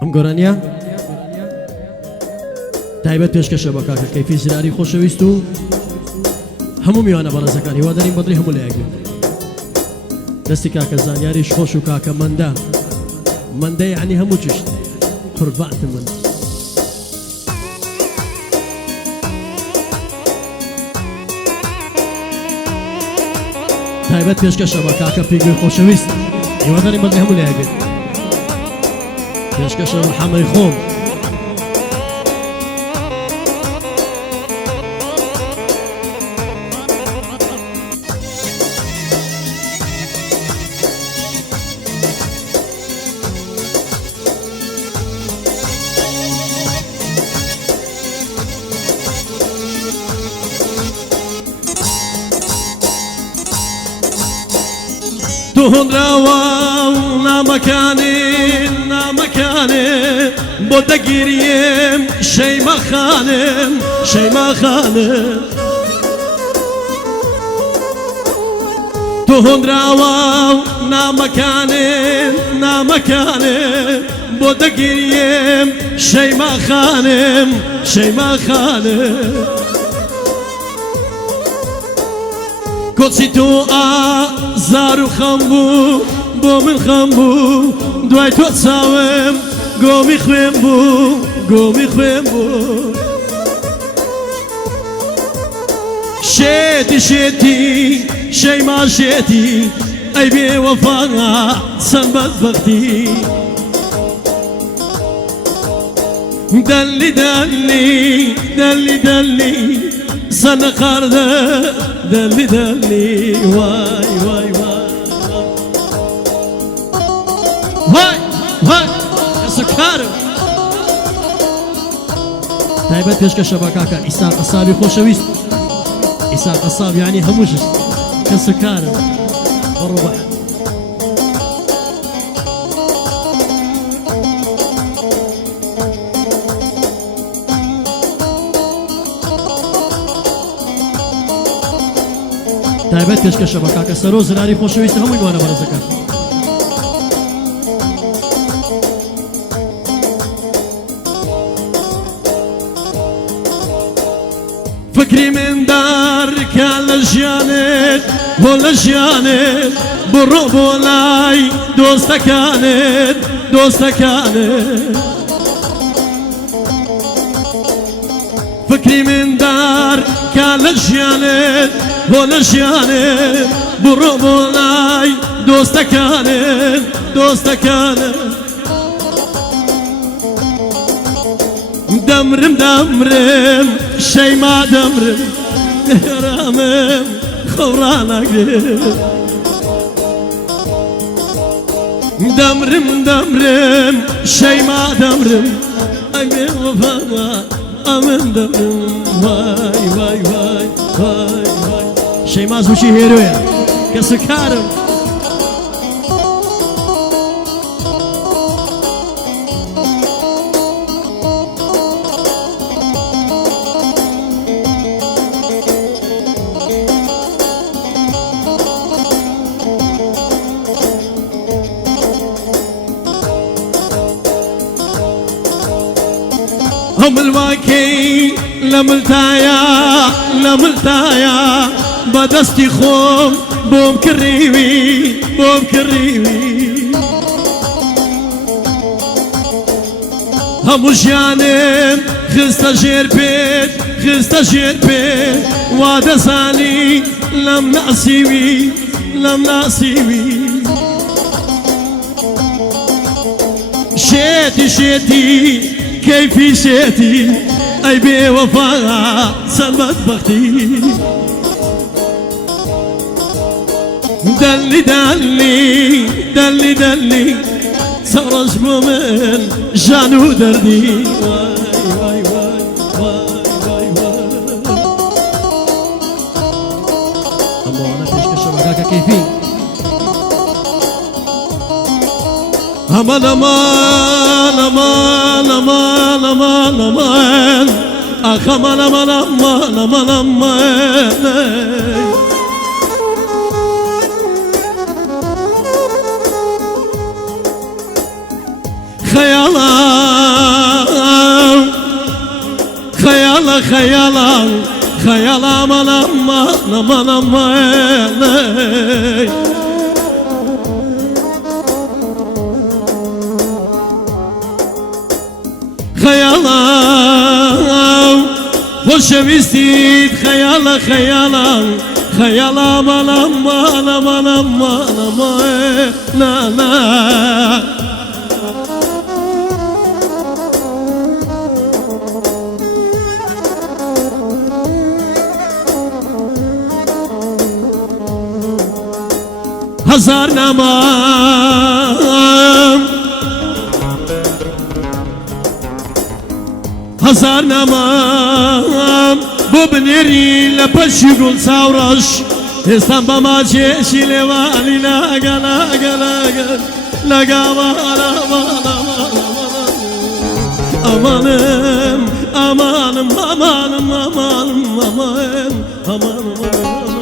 ئەم گۆرانیە تایبەت پێشکەشە بە کاکە کەیفی زراری خۆشەویست و هەموو میوانە بەڕێزەکانی وا دەرین بەدڵی هەموو لایەک دەستی کاکە زانیاریش خۆش و کاکە مەندە یعنی هەموو چشت قوربانتم من تایبەت پێشکەشە بە کاکە پیگوی خۆشەویست هیوا دەرین بەدڵی هەموو لایەک پێشکەشە بە حەمەی خۆم هنراوە نامەکانێ بۆ دەگیریم شەیمەخانم تو هنراوە نامەکانێ بۆ دەگیریم شەیمەخانم کۆچی تۆ ئازار و خەم بوو بۆ من خەم بوو دوای تۆ چاوم گۆمی خوێن بوو شێتی شەیما شێتی ئەی بێوەفا چەند بەدبەختی دەلی سەنە قاردە دەلی وای کەسەکارم تایبەت پێشکەشە بە کاکە ئیساق ئەسابی خۆشەویست ئیساق ئەساب یعنی هەموو شت کەسەکارم بەڕوبە تایبەت پێشکەشە بە کاکە سەرۆ زراری خۆشەویست هەمووی وانە بەڕێزەکان فکری من دارکە لە ژیانت بۆ لە ژیانت بڕۆ بۆ لای دۆستەکانت فکری من دارکە لە ژیانت بۆ لە ژیانت بڕۆ بۆ لای دۆستەکانت دەمرم شەیما دەمرم هێرامم خەوڕانەگرم دەمرم شەیما دەمرم ئەی بێوەفا ئەمن دەمرم وای شەیما زووشی هێرویە کەسەکارم هەملواکەی لە ملتایە بەدەستی خۆم بۆم کڕیوی هەموو ژیانم خستە ژێر پێت وا دەزانی لەم ناسیوی شێتی كيفي شيتي أي بوفا سلمت بختي دلي سرج من جانو دردي واي الله أنا فيش كشبكاك كيفي أمان أخ أمان خيالات خيالا خيالا aman aman aman aman ey. خيالا خوشویستید خیالا خیالا خیالا aman aman aman aman aman na na. Hazar namam Hazar namam Bu bneri lepashi gul savrash Estan bama cheshi levali laga laga laga Laga vala vala Amanım amanım amanım amanım amanım amanım